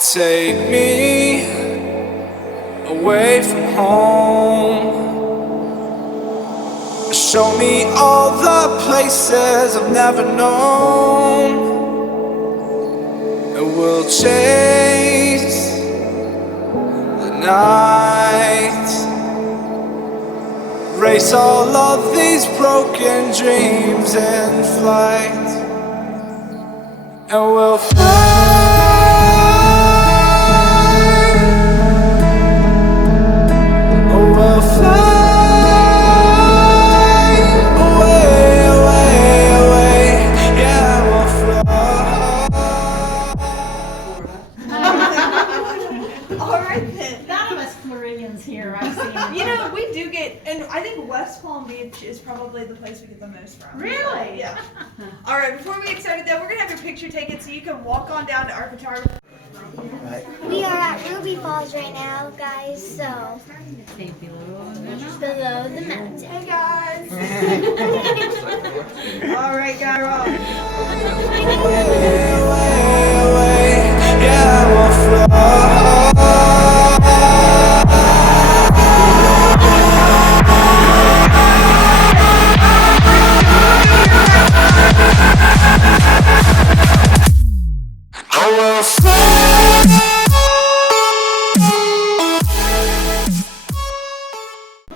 Take me away from home. Show me all the places I've never known, and we'll chase the night, race all of these broken dreams in flight, and we'll fly. We'll fly away, away, away. Yeah, we'll fly. All right then. None of us Floridians here, I've seen. You know, we do get, and I think West Palm Beach is probably the place we get the most from. Really? Yeah. All right, before we get started though, we're gonna have your picture taken so you can walk on down to our photographer. We are at Ruby Falls right now, guys, so below the mountain. Hey guys. All right, guys. Away, away, away. Yeah, we'll fly.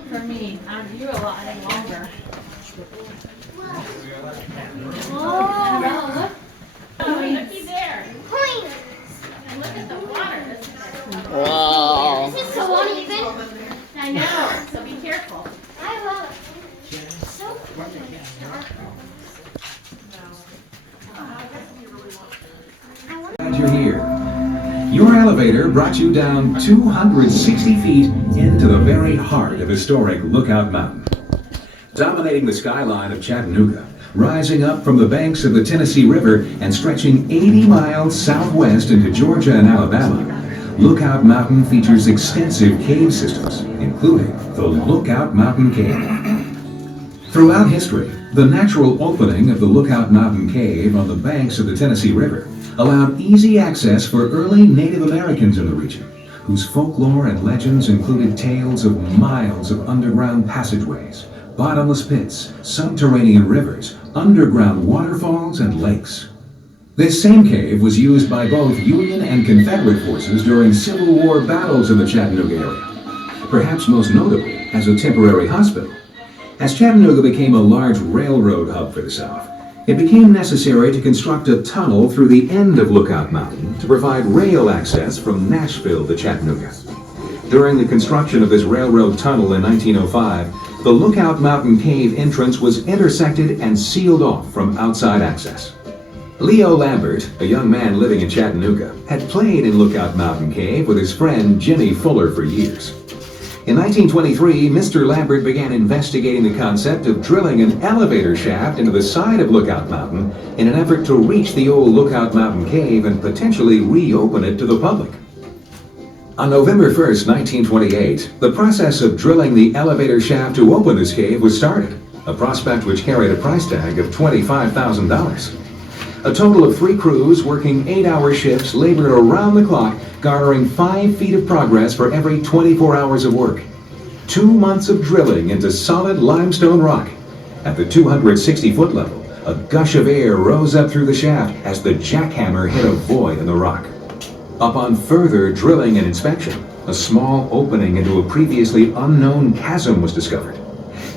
For me, you're a lot longer. Oh, looky there. And look at the water. Wow. This is so uneven. I know, so be careful. I love it. So Glad you're here. Your elevator brought you down 260 feet into the very heart of historic Lookout Mountain. Dominating the skyline of Chattanooga, rising up from the banks of the Tennessee River and stretching 80 miles southwest into Georgia and Alabama, Lookout Mountain features extensive cave systems, including the Lookout Mountain Cave. Throughout history, the natural opening of the Lookout Mountain Cave on the banks of the Tennessee River allowed easy access for early Native Americans in the region, whose folklore and legends included tales of miles of underground passageways, bottomless pits, subterranean rivers, underground waterfalls, and lakes. This same cave was used by both Union and Confederate forces during Civil War battles in the Chattanooga area, perhaps most notably as a temporary hospital. As Chattanooga became a large railroad hub for the South, it became necessary to construct a tunnel through the end of Lookout Mountain to provide rail access from Nashville to Chattanooga. During the construction of this railroad tunnel in 1905, the Lookout Mountain Cave entrance was intersected and sealed off from outside access. Leo Lambert, a young man living in Chattanooga, had played in Lookout Mountain Cave with his friend Jimmy Fuller for years. In 1923, Mr. Lambert began investigating the concept of drilling an elevator shaft into the side of Lookout Mountain in an effort to reach the old Lookout Mountain Cave and potentially reopen it to the public. On November 1st, 1928, the process of drilling the elevator shaft to open this cave was started, a prospect which carried a price tag of $25,000. A total of 3 crews working 8-hour shifts labored around the clock, garnering 5 feet of progress for every 24 hours of work. 2 months of drilling into solid limestone rock. At the 260-foot level, a gush of air rose up through the shaft as the jackhammer hit a void in the rock. Upon further drilling and inspection, a small opening into a previously unknown chasm was discovered.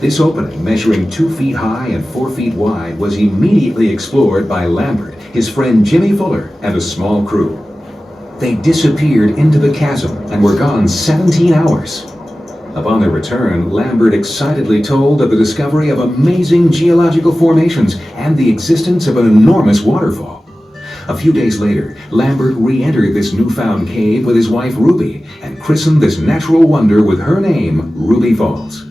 This opening, measuring 2 feet high and 4 feet wide, was immediately explored by Lambert, his friend Jimmy Fuller, and a small crew. They disappeared into the chasm and were gone 17 hours. Upon their return, Lambert excitedly told of the discovery of amazing geological formations and the existence of an enormous waterfall. A few days later, Lambert re-entered this newfound cave with his wife Ruby and christened this natural wonder with her name, Ruby Falls.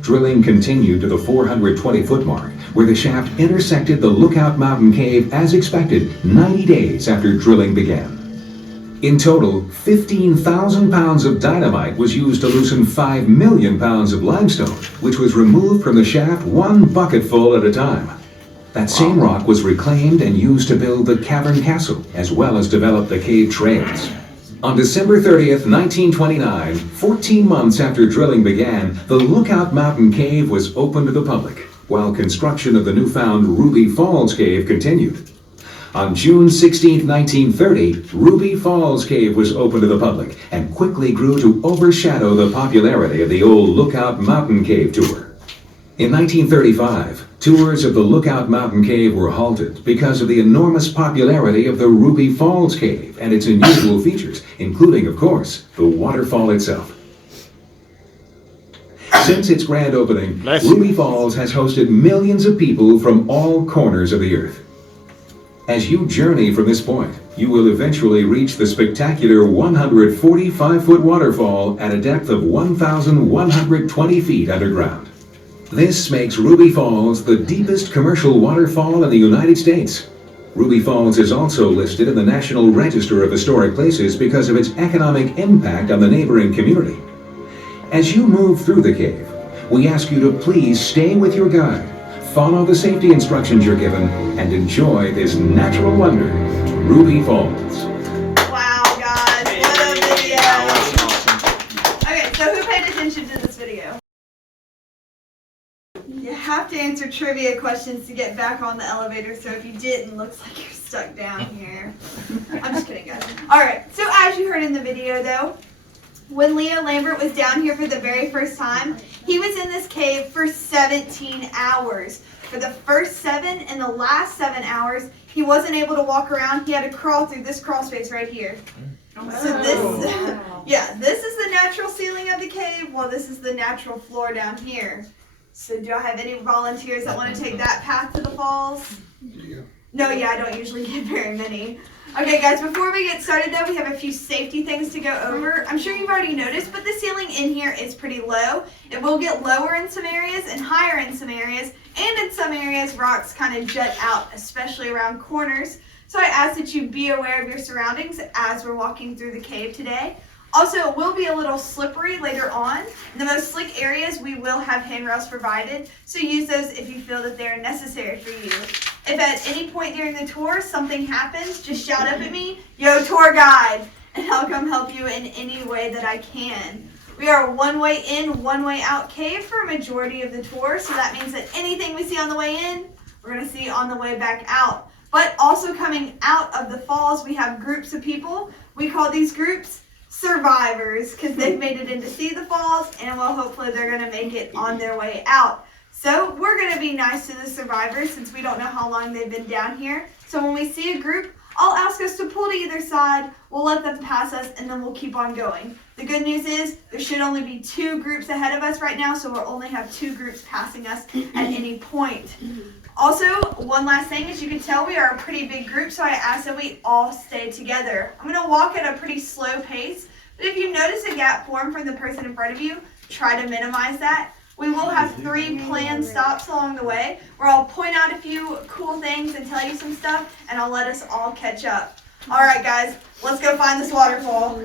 Drilling continued to the 420-foot mark, where the shaft intersected the Lookout Mountain Cave as expected 90 days after drilling began. In total, 15,000 pounds of dynamite was used to loosen 5 million pounds of limestone, which was removed from the shaft 1 bucketful at a time. That same rock was reclaimed and used to build the cavern castle, as well as develop the cave trails. On December 30th, 1929, 14 months after drilling began, the Lookout Mountain Cave was open to the public, while construction of the newfound Ruby Falls Cave continued. On June 16, 1930, Ruby Falls Cave was open to the public and quickly grew to overshadow the popularity of the old Lookout Mountain Cave tour. In 1935, tours of the Lookout Mountain Cave were halted because of the enormous popularity of the Ruby Falls Cave and its unusual features, including, of course, the waterfall itself. Since its grand opening, Ruby Falls has hosted millions of people from all corners of the earth. As you journey from this point, you will eventually reach the spectacular 145-foot waterfall at a depth of 1,120 feet underground. This makes Ruby Falls the deepest commercial waterfall in the United States. Ruby Falls is also listed in the National Register of Historic Places because of its economic impact on the neighboring community. As you move through the cave, we ask you to please stay with your guide, follow the safety instructions you're given, and enjoy this natural wonder, Ruby Falls. Wow, guys, what a video. Okay, so who paid attention to this video? You have to answer trivia questions to get back on the elevator, so if you didn't, looks like you're stuck down here. I'm just kidding, guys. Alright, so as you heard in the video, though, when Leo Lambert was down here for the very first time, he was in this cave for 17 hours. For the first 7 and the last 7 hours, he wasn't able to walk around. He had to crawl through this crawl space right here. So this, yeah, this is the natural ceiling of the cave, while this is the natural floor down here. So do I have any volunteers that want to take that path to the falls? Yeah. No, yeah, I don't usually get very many. Okay, guys, before we get started, though, we have a few safety things to go over. I'm sure you've already noticed, but the ceiling in here is pretty low. It will get lower in some areas and higher in some areas, and in some areas, rocks kind of jut out, especially around corners. So I ask that you be aware of your surroundings as we're walking through the cave today. Also, it will be a little slippery later on. In the most slick areas, we will have handrails provided, so use those if you feel that they're necessary for you. If at any point during the tour something happens, just shout up at me, "Yo, tour guide," and I'll come help you in any way that I can. We are one way in, one way out cave for a majority of the tour, so that means that anything we see on the way in, we're going to see on the way back out. But also coming out of the falls, we have groups of people. We call these groups survivors because they've made it in to see the falls, and well, hopefully they're going to make it on their way out. So we're going to be nice to the survivors since we don't know how long they've been down here. So when we see a group, I'll ask us to pull to either side, we'll let them pass us, and then we'll keep on going. The good news is there should only be 2 groups ahead of us right now, so we'll only have 2 groups passing us at any point. Also, one last thing, as you can tell, we are a pretty big group, so I ask that we all stay together. I'm going to walk at a pretty slow pace, but if you notice a gap form from the person in front of you, try to minimize that. We will have 3 planned stops along the way where I'll point out a few cool things and tell you some stuff, and I'll let us all catch up. All right, guys, let's go find this waterfall.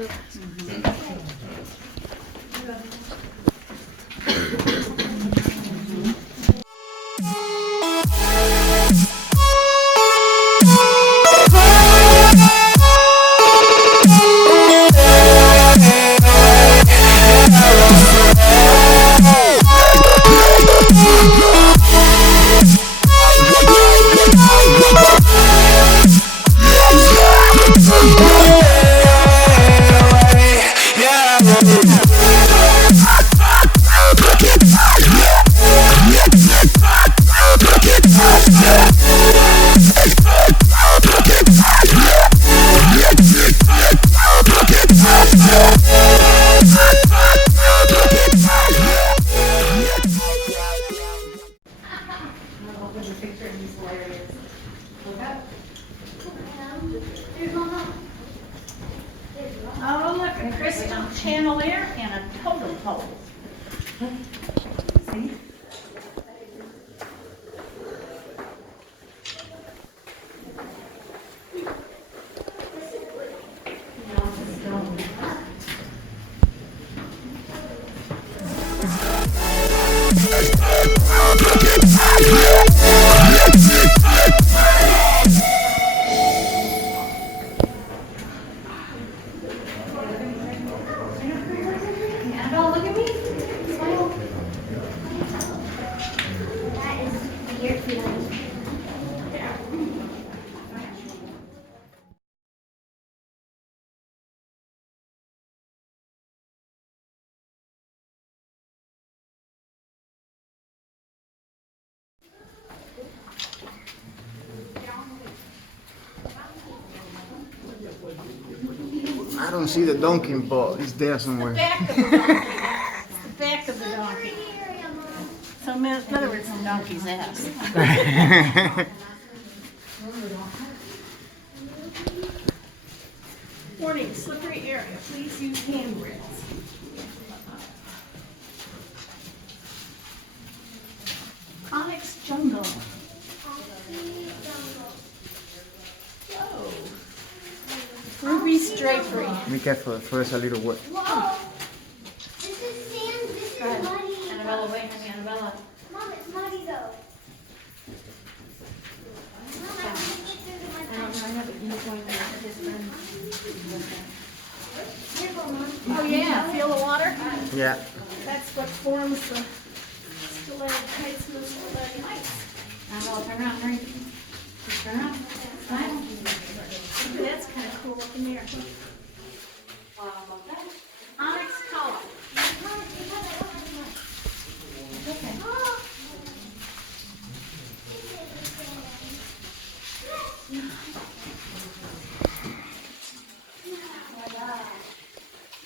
Oh, look, a crystal chandelier and a totem pole. See? I don't see the donkey, but it's there somewhere. Back of the donkey. It's the back of the donkey. So in other words, the donkey's ass. Warning, slippery area. Please use handrails. Onyx jungle. Whoa. Ruby drapery. Be careful, first a little wet. Whoa! This is sand, this is muddy. Annabella, wait, honey, Annabella. Mom, it's muddy though. Mom, I can't get through the mud. I don't know, I have a unicorn there. His friend. Here, go, Mom. Oh yeah, feel the water? Yeah. That's what forms the stalactites and the stalagmites. Annabella, turn around, hurry. Turn around. Smile. Ooh, that's kind of cool looking there. Onyx collar. Okay.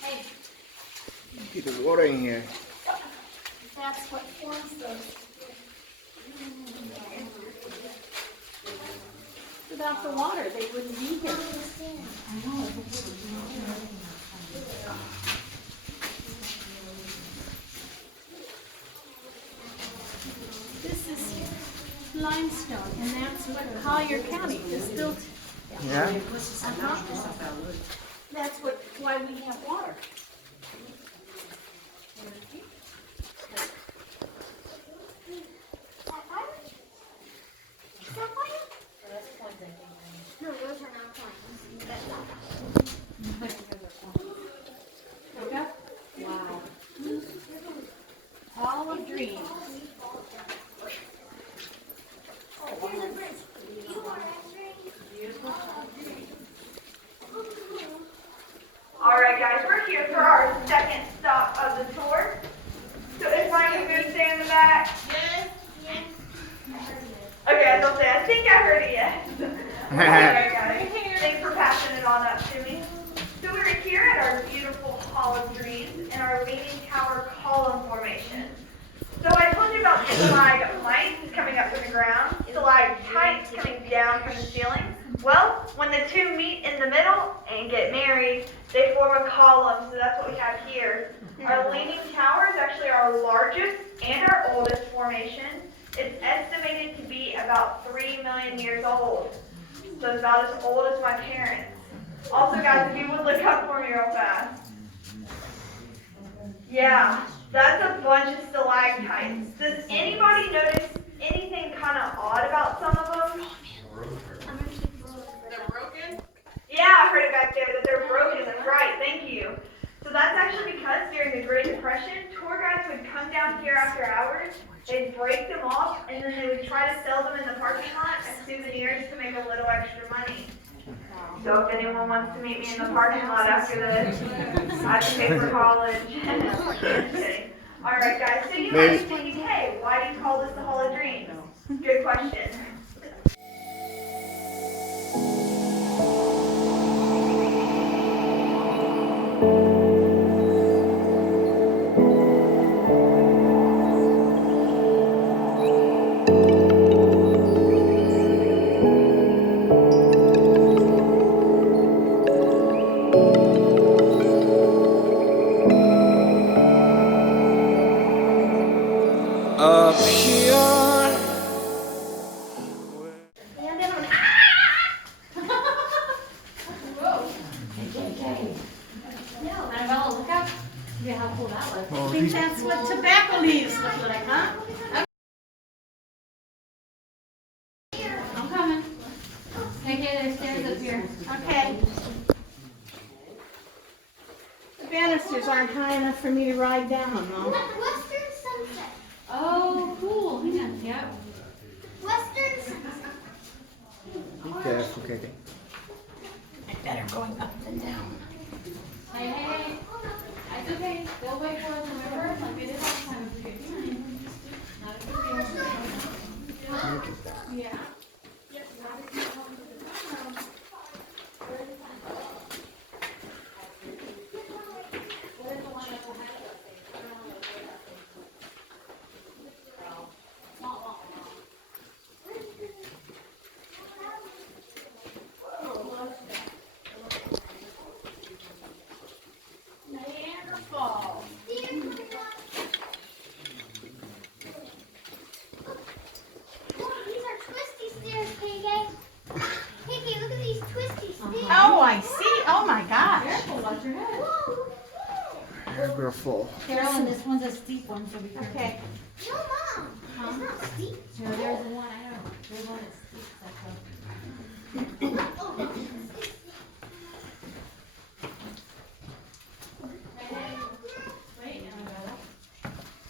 Hey, Get the water in here. that's what forms those. Without the water, they wouldn't be here. I know. This is limestone, and that's what Collier County is built. Yeah. That's why we have water. No, those are not coins. Look up. Wow. Hall of Dreams. Alright guys, we're here for our second stop of the tour. So is my food stay in the back? Yes. Okay, I was gonna say, I think I heard it yes. Alright guys, thanks for passing it on up to me. So we're here at our beautiful Hall of Dreams in our leaning tower column formation. So I told you about stalagmites coming up from the ground, stalactites coming down from the ceiling. Well, when the two meet in the middle and get married, they form a column, so that's what we have here. Our leaning tower is actually our largest and our oldest formation. It's estimated to be about 3 million years old. So it's about as old as my parents. Also guys, if you would look up for me real fast. Yeah, that's a bunch of stalactites. Does anybody notice anything kind of odd about some of them? They're broken? Yeah, I heard it back there that they're broken. That's right. Thank you. So that's actually because during the Great Depression, tour guides would come down here after hours, they'd break them off, and then they would try to sell them in the parking lot as souvenirs to make a little extra money. So if anyone wants to meet me in the parking lot after this, I can pay for college. Just kidding. All right, guys. So you might be thinking, hey, why do you call this the Hall of Dreams? Good question. Up here. Annabella, look up. Yeah, how cool that was. Oh, I think these- that's what tobacco leaves look like, huh? I'm coming. Okay, there's stairs up here. Okay. The banisters aren't high enough for me to ride down, though. Western sunset. Oh, cool. Hang on. Yeah. Western sunset. Be careful, Katie. Better going up than down. Hey, hey, hey. It's okay. They'll wait for us, remember? Like we did last time. If we get behind. Not a big deal. Yeah. waterfall. Carolyn, this one's a steep one, so be careful. Okay. No, Mom. It's not steep. No, there's one, I know, there's one that's steep, that's Wait, Annabella.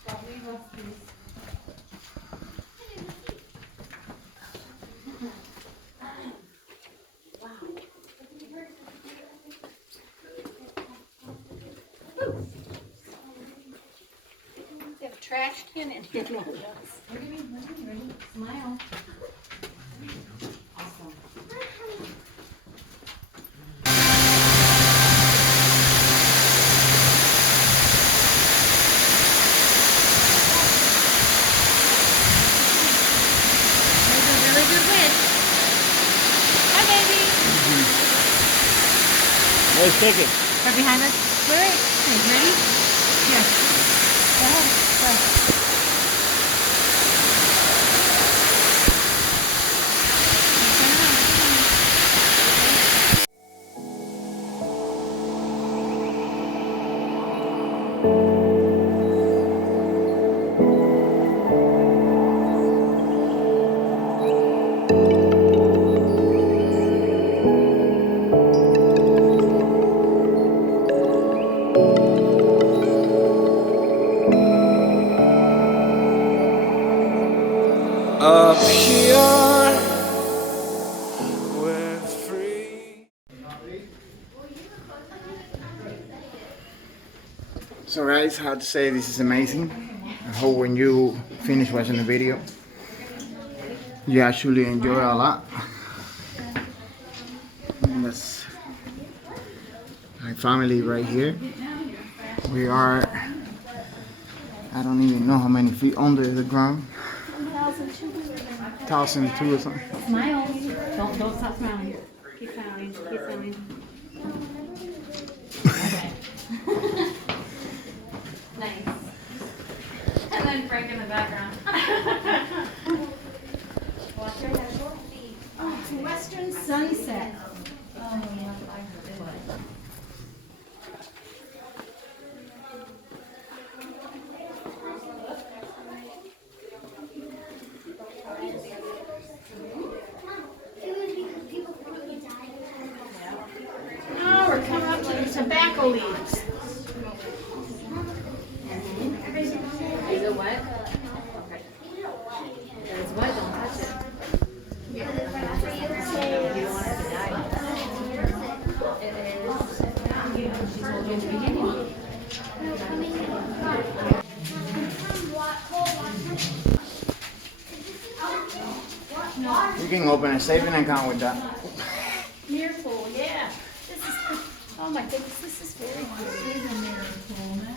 Don't leave us, please. They have a trash can in here. Look at me, ready? Smile. Awesome. There's a really good wind. Hi, baby. Let's take it. Right behind us. Wait. Okay, ready? Here. Go ahead. Go. Up here, we're free. So guys, how to say this is amazing. I hope when you finish watching the video, you actually enjoy it a lot. And that's my family right here. We are, I don't even know how many feet under the ground. 1,002 or something. Smile. Don't stop smiling. Keep smiling, keep smiling. Okay. Nice. And then Frank in the background. Watch your head. Oh, it's western sunset. Oh, yeah. Now we're coming up to the tobacco leaves. Is it wet? Okay. If it's wet, don't touch it. You don't want it to die. It is. She told you in the beginning. You can open a saving account with that. Miracle, yeah. This is, oh my goodness, this is very good. It is a miracle now.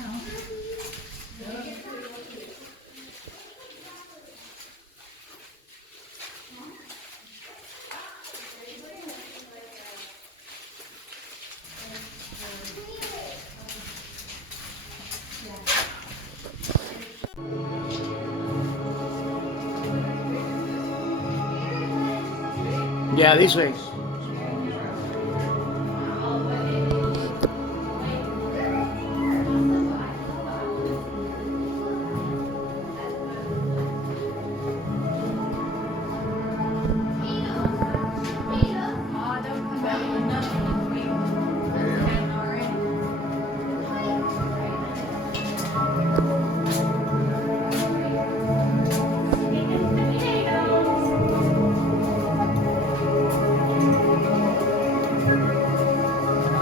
Yeah, this way.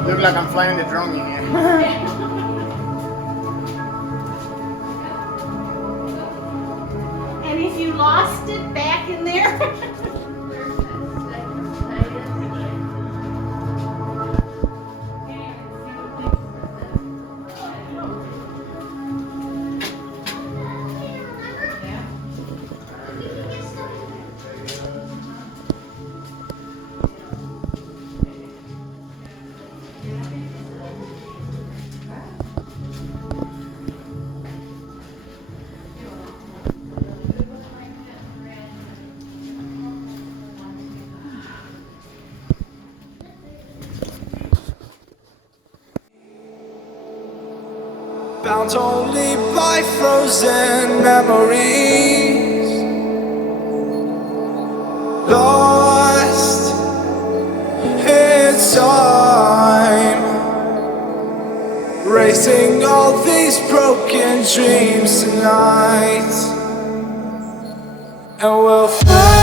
Look like I'm flying the drone in here. And if you lost it back in there. bound only by frozen memories. Lost in time, racing all these broken dreams tonight. And we'll fly